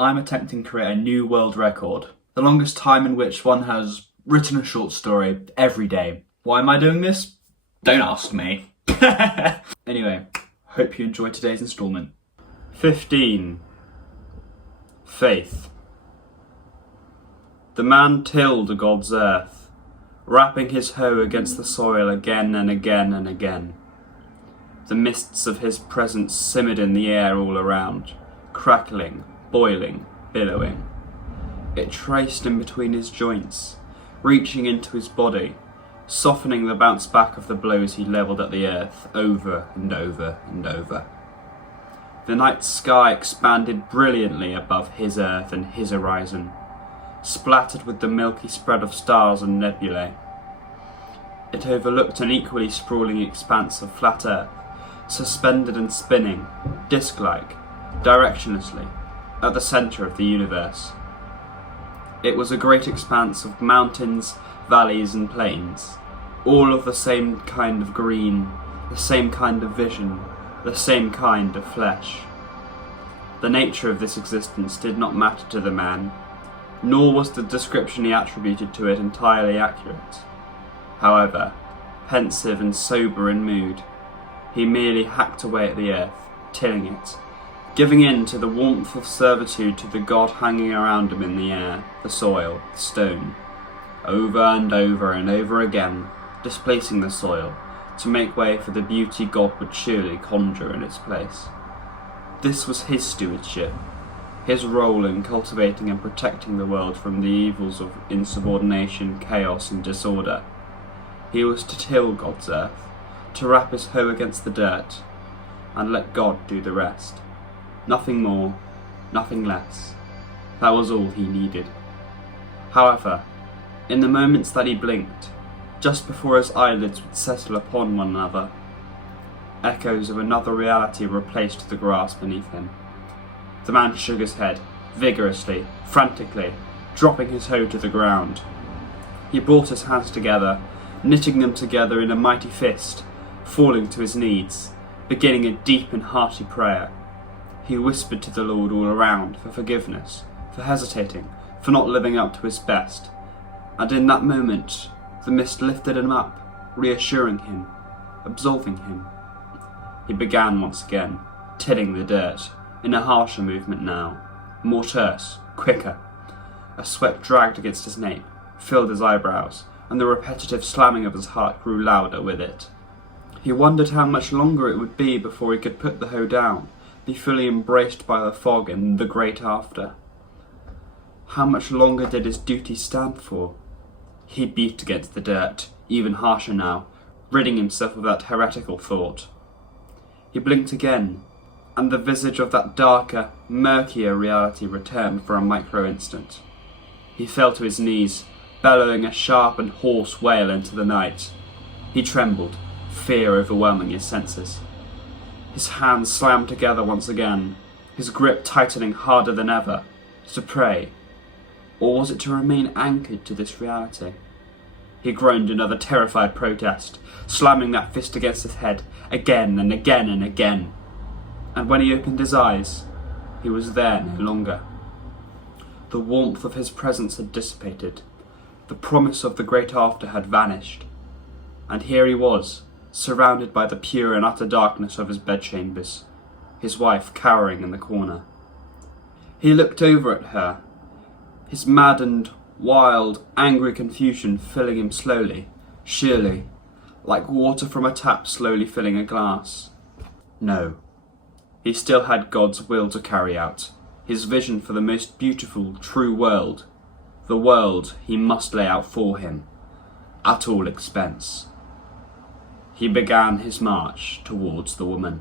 I'm attempting to create a new world record. The longest time in which one has written a short story every day. Why am I doing this? Don't ask me. Anyway, hope you enjoyed today's instalment. 15. Faith. The man tilled God's earth, rapping his hoe against the soil again and again and again. The mists of his presence simmered in the air all around, crackling, boiling, billowing. It traced in between his joints, reaching into his body, softening the bounce back of the blows he levelled at the earth over and over and over. The night sky expanded brilliantly above his earth and his horizon, splattered with the milky spread of stars and nebulae. It overlooked an equally sprawling expanse of flat earth, suspended and spinning, disc-like, directionlessly, at the centre of the universe. It was a great expanse of mountains, valleys and plains, all of the same kind of green, the same kind of vision, the same kind of flesh. The nature of this existence did not matter to the man, nor was the description he attributed to it entirely accurate. However, pensive and sober in mood, he merely hacked away at the earth, tilling it, giving in to the warmth of servitude to the God hanging around him in the air, the soil, the stone, over and over and over again, displacing the soil, to make way for the beauty God would surely conjure in its place. This was his stewardship, his role in cultivating and protecting the world from the evils of insubordination, chaos and disorder. He was to till God's earth, to rap his hoe against the dirt, and let God do the rest. Nothing more, nothing less. That was all he needed. However, in the moments that he blinked, just before his eyelids would settle upon one another, echoes of another reality replaced the grass beneath him. The man shook his head, vigorously, frantically, dropping his hoe to the ground. He brought his hands together, knitting them together in a mighty fist, falling to his knees, beginning a deep and hearty prayer. He whispered to the Lord all around for forgiveness, for hesitating, for not living up to his best, and in that moment the mist lifted him up, reassuring him, absolving him. He began once again, tilling the dirt, in a harsher movement now, more terse, quicker. A sweat dragged against his nape, filled his eyebrows, and the repetitive slamming of his heart grew louder with it. He wondered how much longer it would be before he could put the hoe down, be fully embraced by the fog and the great after. How much longer did his duty stand for? He beat against the dirt, even harsher now, ridding himself of that heretical thought. He blinked again, and the visage of that darker, murkier reality returned for a micro-instant. He fell to his knees, bellowing a sharp and hoarse wail into the night. He trembled, fear overwhelming his senses. His hands slammed together once again, his grip tightening harder than ever, to pray. Or was it to remain anchored to this reality? He groaned another terrified protest, slamming that fist against his head, again and again and again. And when he opened his eyes, he was there no longer. The warmth of his presence had dissipated, the promise of the great after had vanished, and here he was, surrounded by the pure and utter darkness of his bedchambers, his wife cowering in the corner. He looked over at her, his maddened, wild, angry confusion filling him slowly, surely, like water from a tap slowly filling a glass. No, he still had God's will to carry out, his vision for the most beautiful, true world, the world he must lay out for him, at all expense. He began his march towards the woman.